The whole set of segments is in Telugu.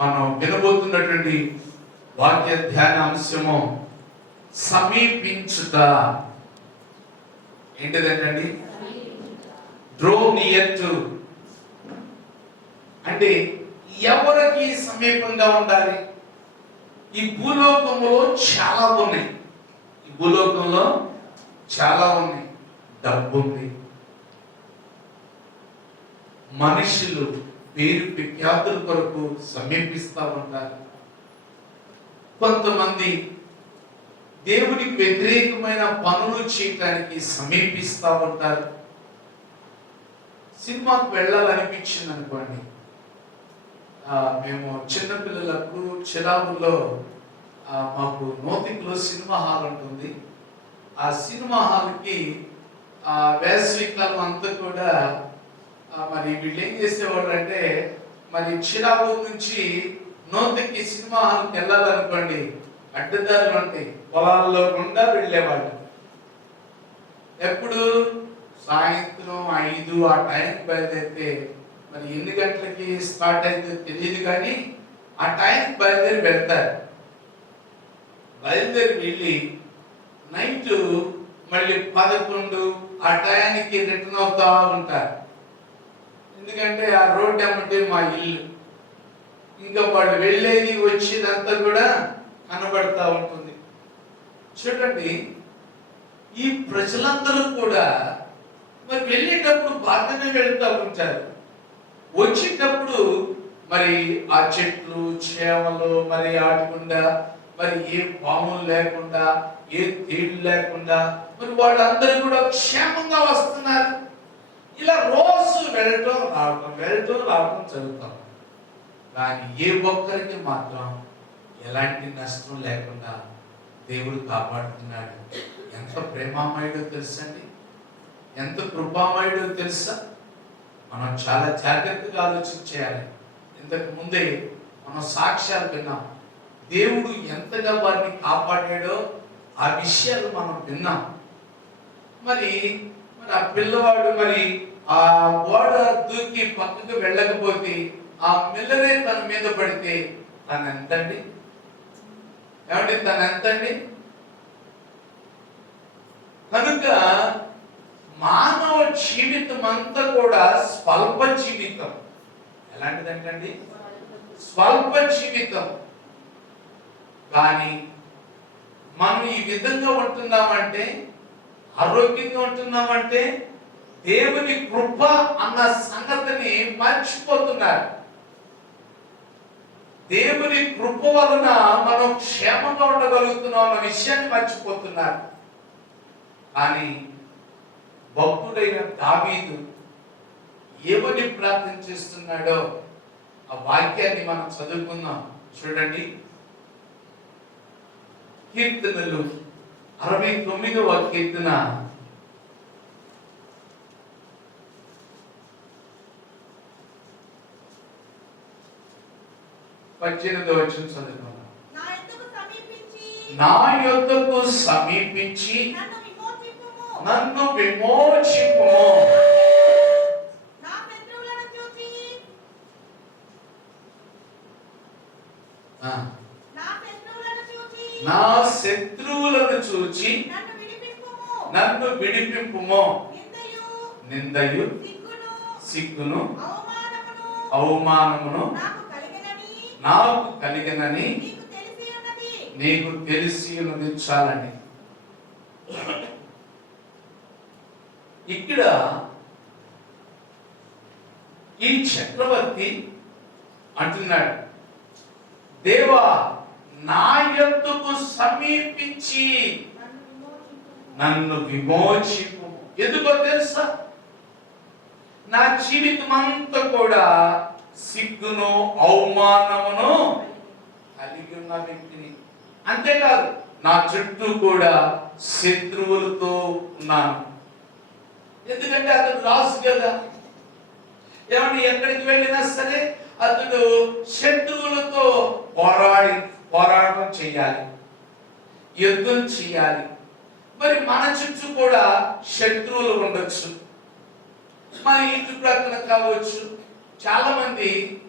మనం వినబోతున్నటువంటి వాక్య ధ్యాన అంశము సమీపించుట. ఏంటిదంటండి? డ్రో నియర్ అంటే ఎవరికి సమీపంగా ఉండాలి? ఈ భూలోకంలో చాలా ఉన్నాయి. ఈ భూలోకంలో చాలా ఉన్నాయి. డబ్బు ఉంది మనుషులు పేరు ప్రఖ్యాతుల కొరకు సమీపిస్తూ ఉంటారు. కొంతమంది దేవుడికి వ్యతిరేకమైన పనులు చేయటానికి సమీపిస్తూ ఉంటారు. సినిమాకు వెళ్ళాలనిపించింది అనుకోండి. మేము చిన్నపిల్లలకు చిరాకుల్లో మాకు నోతికులో సినిమా హాల్ ఉంటుంది. ఆ సినిమా హాల్కి ఆ వేసవికాలం అంతా కూడా మరి వీళ్ళు ఏం చేసేవాళ్ళు అంటే మరి చిరాకు నుంచి నోతికి సినిమా హాల్కి వెళ్ళాలనుకోండి అడ్డదారులు ఉంటాయి పొలాల్లో గుండా వెళ్ళేవాళ్ళు. ఎప్పుడు? సాయంత్రం ఐదు ఆ టైంకి బయలుదేరితే మరి ఎన్ని గంటలకి స్టార్ట్ అయితే తెలియదు కానీ ఆ టైంకి బయలుదేరి వెళ్తారు. బయలుదేరి వెళ్ళి నైట్ మళ్ళీ పదకొండు ఆ టయానికి రిటర్న్ అవుతా ఉంటారు. ఎందుకంటే ఆ రోడ్ ఏమంటే మా ఇల్లు. ఇంకా వాళ్ళు వెళ్ళేది వచ్చేదంతా కూడా కనబడతా ఉంటుంది. చూడండి ఈ ప్రజలందరూ కూడా మరి వెళ్ళేటప్పుడు బాధనే వెళ్తూ ఉంటారు. వచ్చేటప్పుడు మరి ఆ చెట్లు చేమలు మరి ఆడకుండా మరి ఏ పాములు లేకుండా ఏ తేళ్ళు లేకుండా మరి వాళ్ళందరూ కూడా క్షేమంగా వస్తున్నారు. ఇలా రోజు వెళ్ళటం రావటం వెళ్ళటం రావటం జరుగుతాం కానీ ఏ ఒక్కరికి మాత్రం ఎలాంటి నష్టం లేకుండా దేవుడు కాపాడుతున్నాడు. ఎంత ప్రేమామయుడో తెలుసండి? ఎంత కృపామయుడో తెలుసా? మనం చాలా జాగ్రత్తగా ఆలోచించేయాలి ఇంతకు ముందే మనం సాక్ష్యాలు విన్నాం. దేవుడు ఎంతగా వారిని కాపాడాడో ఆ విషయాలు మనం విన్నాం. మరి మరి ఆ పిల్లవాడు మరి ఆ గోడ దూకి పక్కకు వెళ్ళకపోతే ఆ మిల్లరే తన మీద పడితే తన ఎంతండి ఏమండి తన ఎంతండి కనుక మానవ జీవితం అంతా కూడా స్వల్ప జీవితం. ఎలాంటిదంటండి? స్వల్ప జీవితం. కానీ మనం ఈ విధంగా ఉంటున్నామంటే ఆరోగ్యంగా ఉంటున్నామంటే దేవుని కృప అన్న సంగతిని మర్చిపోతున్నారు. దేవుని కృప వలన మనం క్షేమంగా ఉండగలుగుతున్నాం అన్న విషయాన్ని మర్చిపోతున్నారు. కానీ భక్తుడైన దావీదు ఏమని ప్రార్థన చేస్తున్నాడో ఆ వాక్యాన్ని మనం చదువుకుందాం. చూడండి. కీర్తనలు అరవై తొమ్మిదవ కీర్తన. పద్దెనిమిదవ వచ్చిన చదువుకుందాం నా యొద్దకు సమీపించి నన్ను విమోచింపుము. నా శత్రువులను చూచి. నన్ను విడిపింపుము. నిందయు. సిగ్గును. అవమానమును. నాకు కలిగినని నాకు తెలిసి ఉన్నది. చాలని. ఇక్కడ ఈ చక్రవర్తి అంటున్నాడు దేవా నా యొద్దకు సమీపించి. నన్ను విమోచింపు. ఎందుకో తెలుసా? నా జీవితం అంతా కూడా సిగ్గును అవమానమును కలిగి ఉన్న వ్యక్తిని. అంతేకాదు నా చుట్టూ కూడా శత్రువులతో ఉన్నాను. ఎందుకంటే అతడు రాసు కదా. ఏమంటే ఎక్కడికి వెళ్ళినా సరే అతడు శత్రువులతో పోరాడి పోరాటం చేయాలి యుద్ధం చేయాలి. మరి మన చుట్టూ కూడా శత్రువులు ఉండొచ్చు. మన ఇంటి ప్రక్కన కావచ్చు చాలా మంది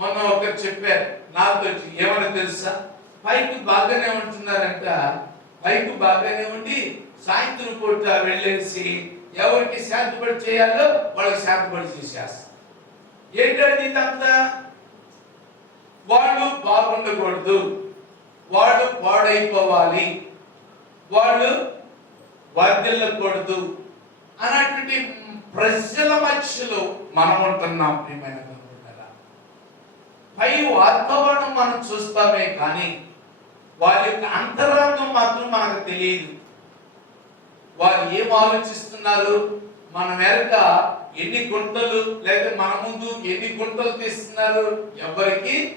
మొన్న ఒకరు చెప్పారు నాతో ఏమని తెలుసా? పైకి బాగానే ఉంటున్నారంట. పైకి బాగానే ఉండి సాయంత్రం పూట వెళ్ళేసి ఎవరికి శాంతిపడి చేయాలో వాళ్ళకి శాంతిపడి చేసేస్తారు. ఏంటంటే ఇదంతా వాళ్ళు బాగుండకూడదు. వాళ్ళు పాడైపోవాలి. వాళ్ళు వర్దిల్లకూడదు అలాంటి ప్రజల మధ్యలో మనం ఉంటున్నాం ప్రియమైన పై వాతావరణం మనం చూస్తామే కానీ వారి యొక్క అంతరంగం మాత్రం మనకు తెలియదు. వారు ఏం ఆలోచిస్తున్నారు? మన వెనక ఎన్ని గుంటలు లేదా మన ముందు ఎన్ని గుంటలు తీస్తున్నారు? ఎవరికి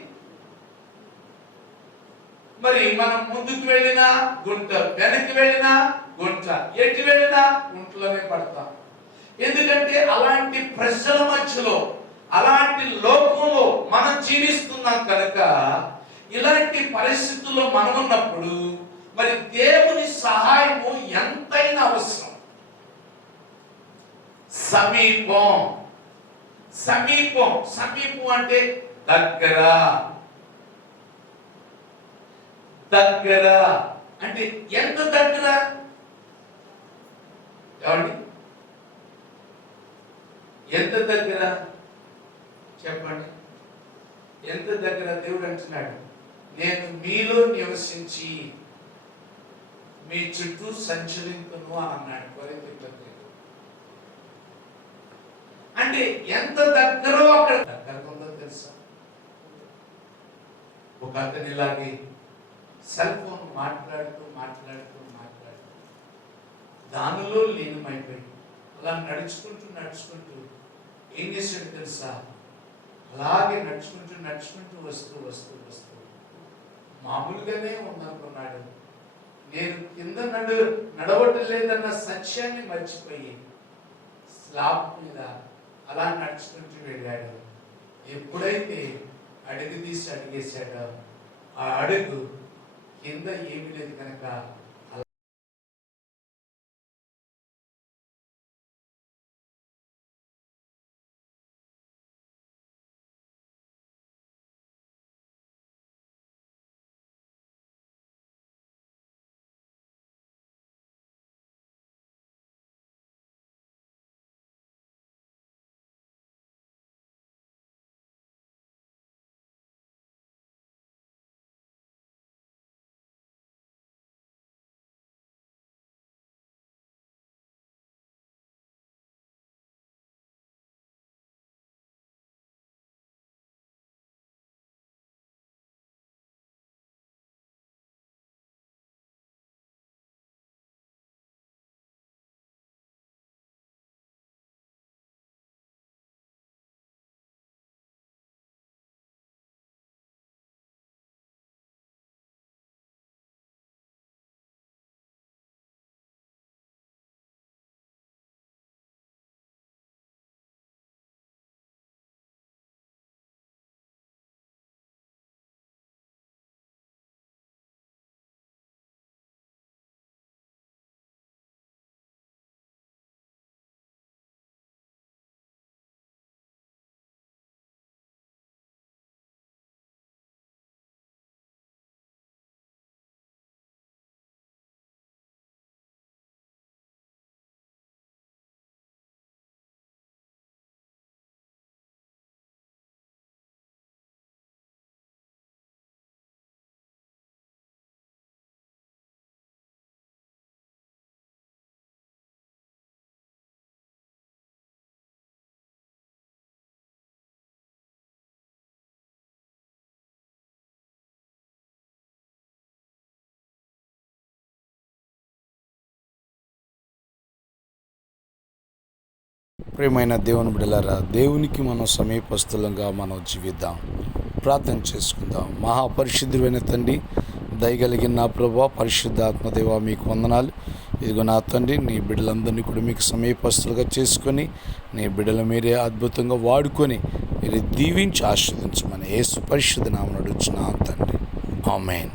మరి మనం ముందుకు వెళ్ళినా గుంట వెనక్కి వెళ్ళినా గుంట ఎటు వెళ్ళినా గుంటలోనే పడతాం. ఎందుకంటే అలాంటి ప్రజల మధ్యలో అలాంటి లోకంలో మనం జీవిస్తున్నాం కనుక ఇలాంటి పరిస్థితుల్లో మనం ఉన్నప్పుడు మరి దేవుని సహాయము ఎంతైనా అవసరం. సమీపం సమీపం సమీపం అంటే దగ్గర. దగ్గర అంటే ఎంత దగ్గర ఏమండి? ఎంత దగ్గర చెప్పండి. ఎంత దగ్గర దేవుడు అంటున్నాడు నేను మీలో నివసించి మీ చుట్టూ సంచరింతును అని అన్నాడు. కొరింథీ అంటే ఎంత దగ్గరో అక్కడ దగ్గరగా ఉందో తెలుసా? ఒక అతని ఇలాగే సెల్ ఫోన్ మాట్లాడుతూ మాట్లాడుతూ మాట్లాడుతూ దానిలో లీనమైపోయి అలా నడుచుకుంటూ నడుచుకుంటూ ఏం చేశాడు తెలుసా? అలాగే నడుచుకుంటూ నడుచుకుంటూ వస్తూ వస్తూ వస్తూ మామూలుగానే ఉందనుకున్నాడు. నేను కింద నడు నడవటం లేదన్న సత్యాన్ని మర్చిపోయి స్లాబ్ మీద అలా నడుచుకుంటూ వెళ్ళాడు. ఎప్పుడైతే అడుగు తీసి అడిగేశాడో ఆ అడుగు కింద ఏమీ లేదు కనుక ప్రియమైన దేవుని బిడలారా దేవునికి మనం సమీపస్థులంగా మనం జీవిద్దాం ప్రార్థన చేసుకుందాం. మహాపరిశుద్ధుడైన తండ్రి దయగలిగిన నా ప్రభా పరిశుద్ధాత్మదేవ మీకు వందనాలు. ఇదిగో నా తండ్రి నీ బిడ్డలందరినీ కూడా మీకు సమీపస్తులుగా చేసుకొని నీ బిడ్డల మీరే అద్భుతంగా వాడుకొని మీరు దీవించి ఆస్వాదించమని యేసు పరిశుద్ధ నామను అడుగుచున్నాను తండ్రి. ఆమెన్.